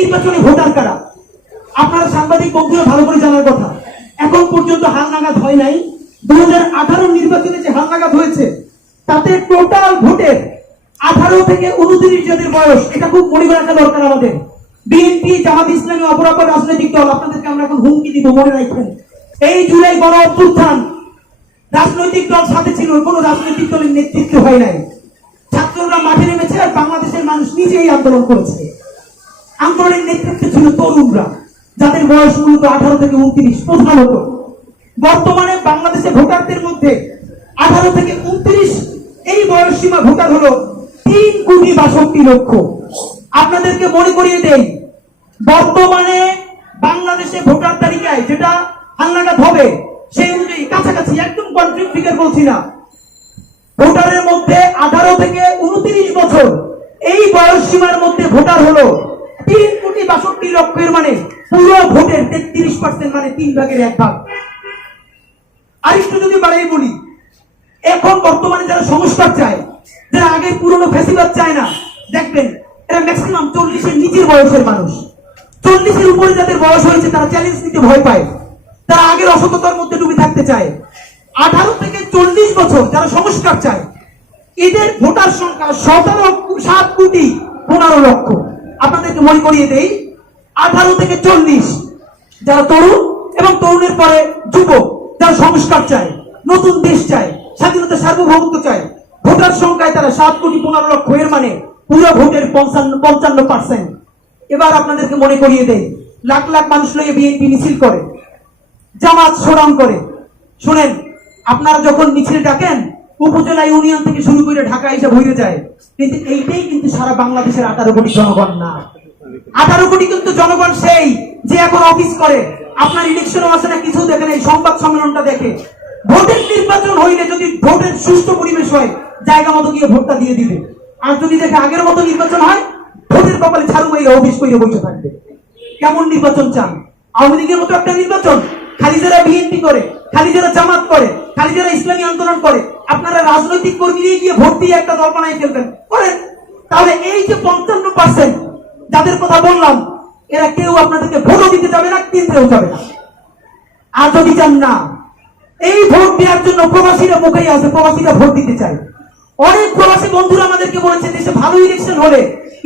নির্বাচনে ভোটার কারা? আপনারা সাংবাদিক, বন্ধুরা, ভালো করে জানার কথা। এখন পর্যন্ত হালনাগাদ হয় নাই। দু হাজার আঠারো নির্বাচনে যে হালনাগাদ হয়েছে, তাতে টোটাল ভোটের আঠারো থেকে উনত্রিশ যাদের বয়স, এটা খুব মনে রাখা দরকার আমাদের। বিএনপি, জামাত ইসলামী অপরাপর রাজনৈতিক দল, আপনাদেরকে আমরা এখন হুমকি দিব, মনে রাখবেন। এই জুলাই গণ অভ্যুত্থান রাজনৈতিক দল সাথে ছিল, কোনো রাজনৈতিক দলের নেতৃত্ব হয় নাই। ছাত্ররা মাঠে নেমেছে আর বাংলাদেশের মানুষ নিজেই আন্দোলন করেছে। আন্দোলনের নেতৃত্বে ছিল তরুণরা, যাদের বয়স মূলত আঠারো থেকে উনত্রিশ, প্রধানত। বর্তমানে বাংলাদেশে ভোটারদের মধ্যে আঠারো থেকে উনত্রিশ, এই বয়স সীমা ভোটার হলো তিন কোটি বাষট্টি লক্ষ। আপনাদেরকে মনে করিয়ে দেই, বর্তমানে বাংলাদেশে ভোটার তালিকায় যেটা হালনাগাদ হবে সেই অনুযায়ী কাছাকাছি, একদম কনফ্লিক্ট ফিগার বলছি না। ভোটারের মধ্যে আঠারো থেকে উনত্রিশ বছর, এই বয়স সীমার মধ্যে ভোটার হলো কোটি লক্ষের মানে পুরো ভোটের তেত্রিশ পার্সেন্ট মানে তিন ভাগের এক ভাগ। আরেকটু যদি বাড়াই বলি, এখন বর্তমানে যারা সংস্কার চায়, যারা আগের পুরনো ফেসিবাদ চায় না, দেখবেন এরা ম্যাক্সিমাম চল্লিশের নিচের বয়সের মানুষ। চল্লিশের উপরে যাদের বয়স হয়েছে, তারা চ্যালেঞ্জ নিতে ভয় পায়। তারা আগের অসততার মধ্যে ডুবে থাকতে চায়। আঠারো থেকে চল্লিশ বছর যারা সংস্কার চায়, এদের ভোটার সংখ্যা সতেরো সাত কোটি পনেরো লক্ষ। আপনাদেরকে মনে করিয়ে দেই আঠারো থেকে চল্লিশ। যারা তরুণ এবং তরুণের পরে যুবক, যারা সংস্কার চায়, নতুন দেশ চায়, স্বাধীনতা, সার্বভৌমত্ব চায়, ভোটার সংখ্যায় তারা সাত কোটি পনেরো লক্ষ এর মানে পুরো ভোটের পঞ্চান্ন পঞ্চান্ন পার্সেন্ট এবার আপনাদেরকে মনে করিয়ে দেয় লাখ লাখ মানুষ লইয়ে বিএনপি মিছিল করে, জামাত সোরাম করে। শুনেন, আপনারা যখন মিছিল ডাকেন, উপজেলা ইউনিয়ন থেকে শুরু করে ঢাকা এসে ভরে যায়। কিন্তু এইটাই কিন্তু সারা বাংলাদেশের আঠারো কোটি জনগণ না। আঠারো কোটি কিন্তু জনগণ সেই যে এখন অফিস করে। আপনার ইলেকশনও আসে না, কিছু দেখেন এই সংবাদ সম্মেলনটা দেখে। ভোটের নির্বাচন হইলে যদি ভোটের সুষ্ঠু পরিবেশ হয়, জায়গা মতো গিয়ে ভোটটা দিয়ে দিবে। আর যদি দেখে আগের মতো নির্বাচন হয়, ভোটের কপালে ছাড়ু মাইলে অফিস করে বসে থাকবে। কেমন নির্বাচন চান? আওয়ামী লীগের মতো একটা নির্বাচন? খালি যারা বিএনপি করে, খালি যারা জামাত করে, খালি যারা ইসলামী আন্দোলন করে, আপনারা রাজনৈতিক কর্মী নিয়ে গিয়ে ভোট দিয়ে একটা দল বানাই ফেলবেন। করেন। তাহলে এই যে পঞ্চান্ন পার্সেন্ট যাদের কথা বললাম, এরা কেউ আপনাদেরকে ভোটও দিতে যাবে না, কিনতেও যাবে না। আর যদি চান না, এই ভোট দেওয়ার জন্য প্রবাসীরা মুখেই আছে, প্রবাসীরা ভোট দিতে চায়। অনেক প্রবাসী বন্ধুরা আমাদেরকে বলেছে, দেশে ভালো ইলেকশন হলে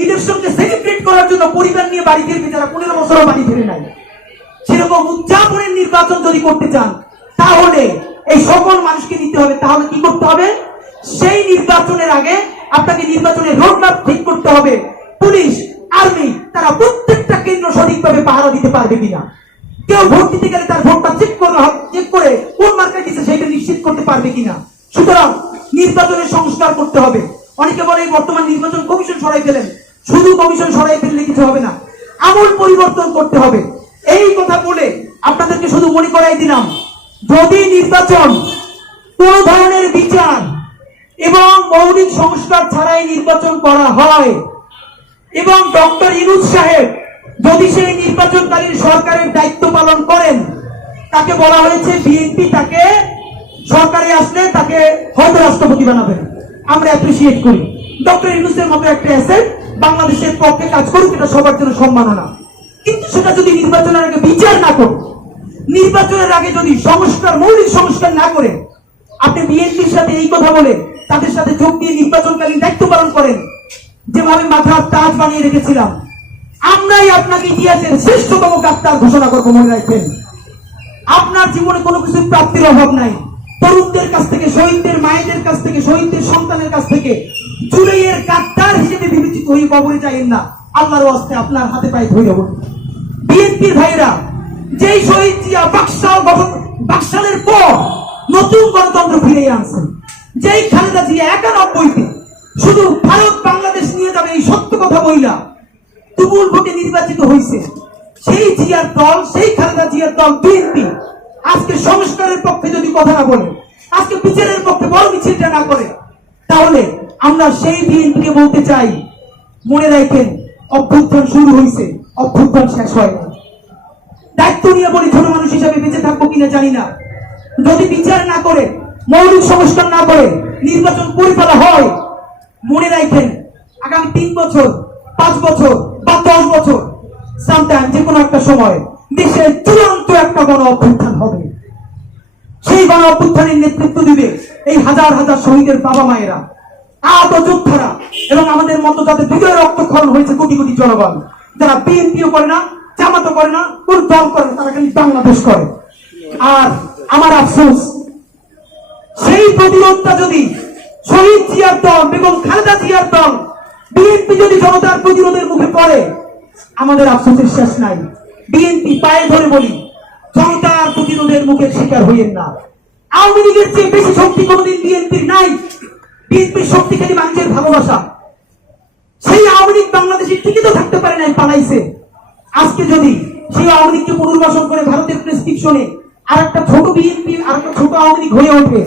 ইলেকশনকে সেলিব্রেট করার জন্য পরিবার নিয়ে বাড়ি ফিরবে, যারা পনেরো বছরও বাড়ি ফিরে নাই। সেরকম উদযাপনের নির্বাচন যদি করতে চান, তাহলে এই সকল মানুষকে নিতে হবে। তাহলে কি করতে হবে? সেই নির্বাচনের আগে আপনাকে নির্বাচনের রোডম্যাপ ঠিক করতে হবে। পুলিশ আর্মি, তারা প্রত্যেকটা কেন্দ্র সঠিকভাবে পাহারা দিতে পারবে কিনা? কেউ ভোট দিতে গেলে তার ভোটটা চেক করা চেক করে কোন মার্কেট দিচ্ছে সেটা নিশ্চিত করতে পারবে কিনা? সুতরাং নির্বাচনের সংস্কার করতে হবে। অনেকে বলে বর্তমান নির্বাচন কমিশন সরাই ফেলেন। শুধু কমিশন সরাই ফেললে কিছু হবে না। আমূল পরিবর্তন করতে হবে। এই কথা বলে আপনাদেরকে শুধু মনে করাই দিলাম, যদি নির্বাচন কোন ধরনের বিচার এবং মৌলিক সংস্কার ছাড়াই নির্বাচন করা হয় এবং ডক্টর ইনুজ সাহেব, যদি সেই নির্বাচনকালীন সরকারের দায়িত্ব পালন করেন, তাকে বলা হয়েছে বিএনপি তাকে সরকারে আসলে তাকে হয়তো রাষ্ট্রপতি বানাবেন। আমরা অ্যাপ্রিসিয়েট করি। ডক্টর ইনুসের মতো একটা অ্যাসেট বাংলাদেশের পক্ষে কাজ করুক, এটা সবার জন্য সম্মাননা। কিন্তু সেটা যদি নির্বাচনের আগে বিচার না করে, নির্বাচনের আগে যদি সংস্কার, মৌলিক সংস্কার না করে, আপনি বিএনপির সাথে এই কথা বলে তাদের সাথে যোগ দিয়ে নির্বাচনকালীন দায়িত্ব পালন করেন যেভাবে মাথার তাজ বানিয়ে রেখেছিলাম, আমরাই আপনাকে ইতিহাসের শ্রেষ্ঠতম গাদ্দার ঘোষণা করব মনে রাখবেন। আপনার জীবনে কোনো কিছু প্রাপ্তির অভাব নাই। তরুণদের কাছ থেকে, শহীদদের মায়েদের কাছ থেকে, শহীদদের সন্তানের কাছ থেকে জুলাইয়ের গাদ্দার হিসেবে বিবেচিত হয়ে কবরে যাইেন না। আল্লাহর ওয়াস্তে আপনার হাতে পায়ে ধরে যাব বিএনপির ভাইরা, যেই শহীদ জিয়া বাকশাল গঠন বাকশালের পর নতুন গণতন্ত্র ফিরে আনছেন, যেই খালেদা জিয়া একানব্বইতে নির্বাচিত হয়েছে সেই জিয়ার দল, সেই খালেদা জিয়ার দল, বিএনপি, আজকে সংস্কারের পক্ষে যদি কথা না বলে, আজকে বিচারের পক্ষে বড় মিছিলটা না করে, তাহলে আমরা সেই বিএনপিকে বলতে চাই, মনে রাখেন, অভ্যুত্থান শুরু হয়েছে অভ্যুত্থান শেষ হয় না দায়িত্ব নিয়ে বলি, ছোট মানুষ হিসাবে বেঁচে থাকব কিনা জানি না। যদি বিচার না করে, মৌলিক সংস্কার না করে, নির্বাচন করে ফেলা হয়, মনে রাখেন, আগামী তিন বছর, পাঁচ বছর দশ বছর সামটাইম যে কোনো একটা সময় দেশে চূড়ান্ত একটা গণ অভ্যুত্থান হবে। সেই গণ অভ্যুত্থানের নেতৃত্ব দিবে এই হাজার হাজার শহীদের বাবা মায়েরা, আহত যোদ্ধারা এবং আমাদের মতো যাদের হৃদয় রক্তক্ষরণ হয়েছে কোটি কোটি জনগণ, যারা বিএনপিও করে না, জামাতও করে না, কোন দল করে তারা খালি বাংলাদেশ করে। আর আমার আফসোস, সেই প্রতিরোধটা যদি শহীদ জিয়ার দল, বেগম খালেদা জিয়ার দল, বিএনপি যদি জনতার প্রতিরোধের মুখে পড়ে আমাদের আফসোসের শেষ নাই। বিএনপি পায়ে ধরে বলি, জনতার প্রতিরোধের মুখের শিকার হইয়েন না। আওয়ামী লীগের চেয়ে বেশি শক্তি কোনোদিন বিএনপির নাই। বিএনপির শক্তি খালি মানুষের ভালোবাসা। সেই আওয়ামী লীগ বাংলাদেশে টিকিত থাকতে পারে নাই পালাইছে। আজকে যদি সেই আওয়ামী লীগকে পুনর্বাসন করে ভারতের প্রেসক্রিপশনে আর একটা ছোট বিএনপি আর একটা ছোট আওয়ামী লীগ হয়ে ওঠে